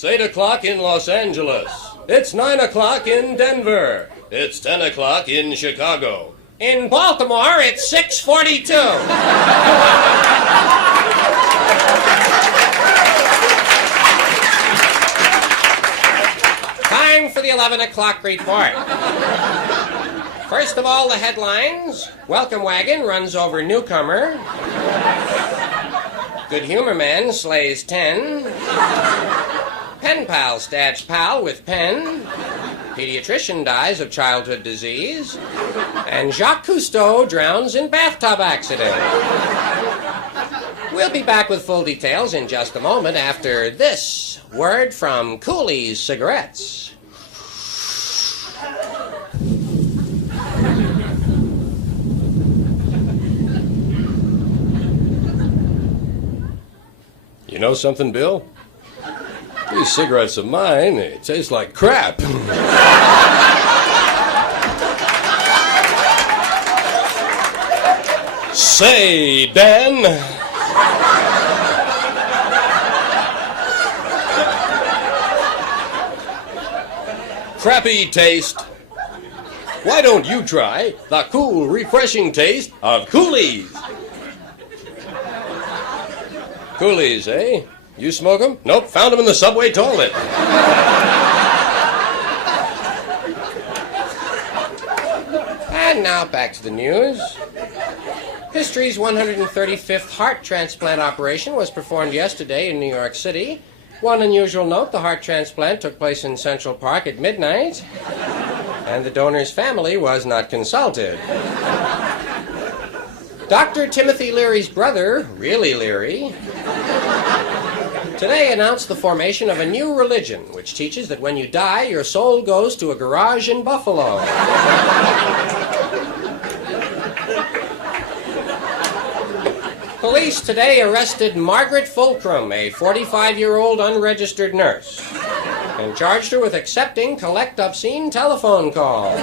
It's 8 o'clock in Los Angeles. It's 9 o'clock in Denver. It's 10 o'clock in Chicago. In Baltimore, it's 6:42. Time for the 11 o'clock report. First of all, the headlines. Welcome wagon runs over newcomer. Good humor man slays 10. Pen pal stabs pal with pen. Pediatrician dies of childhood disease. And Jacques Cousteau drowns in bathtub accident. We'll be back with full details in just a moment after this word from Cooley's Cigarettes. You know something, Bill? These cigarettes of mine, they taste like crap. Say, Dan. Crappy taste. Why don't you try the cool, refreshing taste of Cooley's? Cooley's, eh? You smoke them? Nope, found them in the subway toilet. And now back to the news. History's 135th heart transplant operation was performed yesterday in New York City. One unusual note, the heart transplant took place in Central Park at midnight, and the donor's family was not consulted. Dr. Timothy Leary's brother, really Leary, today announced the formation of a new religion which teaches that when you die, your soul goes to a garage in Buffalo. Police today arrested Margaret Fulcrum, a 45-year-old unregistered nurse, and charged her with accepting collect obscene telephone calls.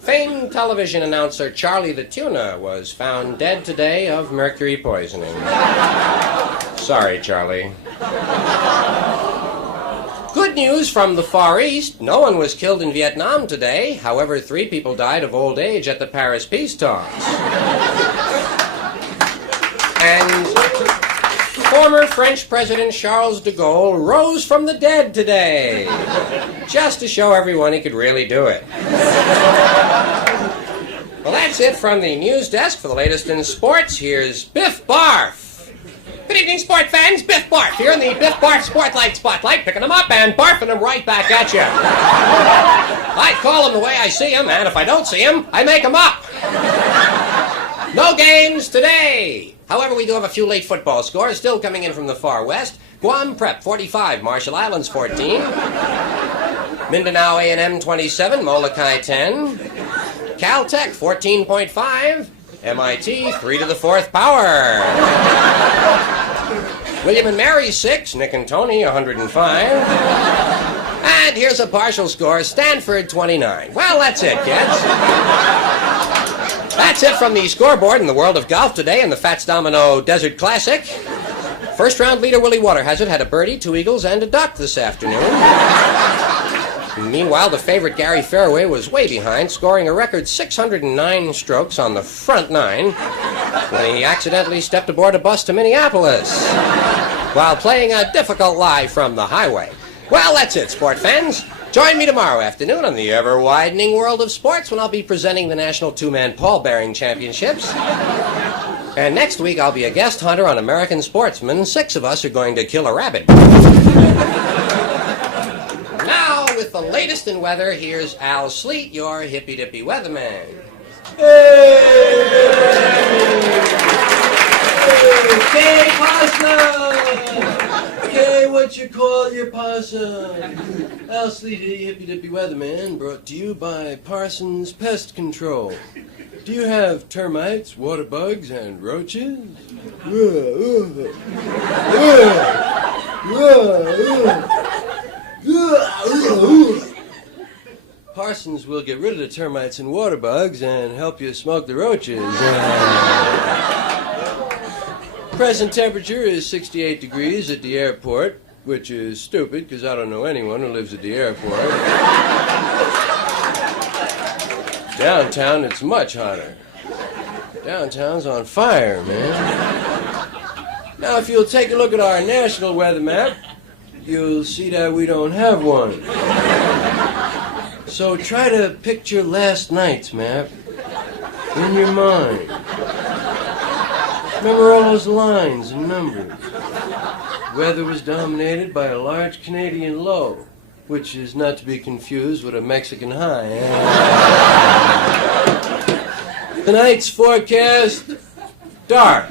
Famed television announcer Charlie the Tuna was found dead today of mercury poisoning. Sorry, Charlie. Good news from the Far East. No one was killed in Vietnam today. However, 3 people died of old age at the Paris peace talks. And former French President Charles de Gaulle rose from the dead today, just to show everyone he could really do it. Well, that's it from the news desk. For the latest in sports, here's Biff Barf. Good evening, sport fans. Biff Barf here in the Biff Barf Spotlight, picking them up and barfing them right back at you. I call them the way I see them, and if I don't see them, I make them up. No games today. However, we do have a few late football scores still coming in from the far west. Guam Prep 45, Marshall Islands 14. Mindanao A&M 27, Molokai 10. Caltech 14.5. MIT 3 to the 4th power. William and Mary 6, Nick and Tony 105. And here's a partial score, Stanford 29. Well, that's it, kids. That's it from the scoreboard in the world of golf today in the Fats Domino Desert Classic. First round leader Willie Waterhazard had a birdie, 2 eagles, and a duck this afternoon. Meanwhile, the favorite Gary Fairway was way behind, scoring a record 609 strokes on the front 9 when he accidentally stepped aboard a bus to Minneapolis while playing a difficult lie from the highway. Well, that's it, sport fans. Join me tomorrow afternoon on the ever-widening world of sports when I'll be presenting the National Two-Man Pall-Bearing Championships. And next week, I'll be a guest hunter on American Sportsman. 6 of us are going to kill a rabbit. Now, with the latest in weather, here's Al Sleet, your hippy-dippy weatherman. Hey, possum! Hey, what you call your possum? Al Sleet, hippy-dippy weatherman, brought to you by Parsons Pest Control. Do you have termites, water bugs, and roaches? Parsons will get rid of the termites and water bugs and help you smoke the roaches. Present temperature is 68 degrees at the airport, which is stupid because I don't know anyone who lives at the airport. Downtown, it's much hotter. Downtown's on fire, man. Now, if you'll take a look at our national weather map, you'll see that we don't have one. So try to picture last night's map in your mind. Remember all those lines and numbers. Weather was dominated by a large Canadian low, which is not to be confused with a Mexican high. Tonight's forecast, dark.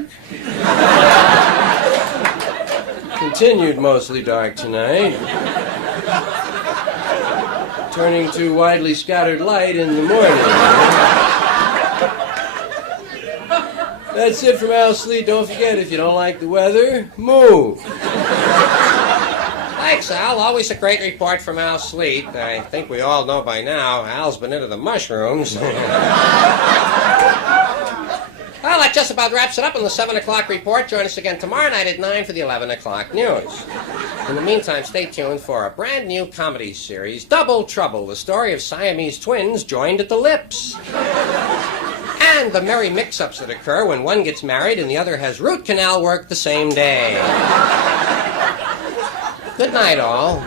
Continued mostly dark tonight. Turning to widely scattered light in the morning. That's it from Al Sleet. Don't forget, if you don't like the weather, move. Thanks, Al. Always a great report from Al Sleet. I think we all know by now Al's been into the mushrooms. Well, that just about wraps it up on the 7 o'clock report. Join us again tomorrow night at 9 for the 11 o'clock news. In the meantime, stay tuned for a brand new comedy series, Double Trouble, the story of Siamese twins joined at the lips. And the merry mix-ups that occur when one gets married and the other has root canal work the same day. Good night, all.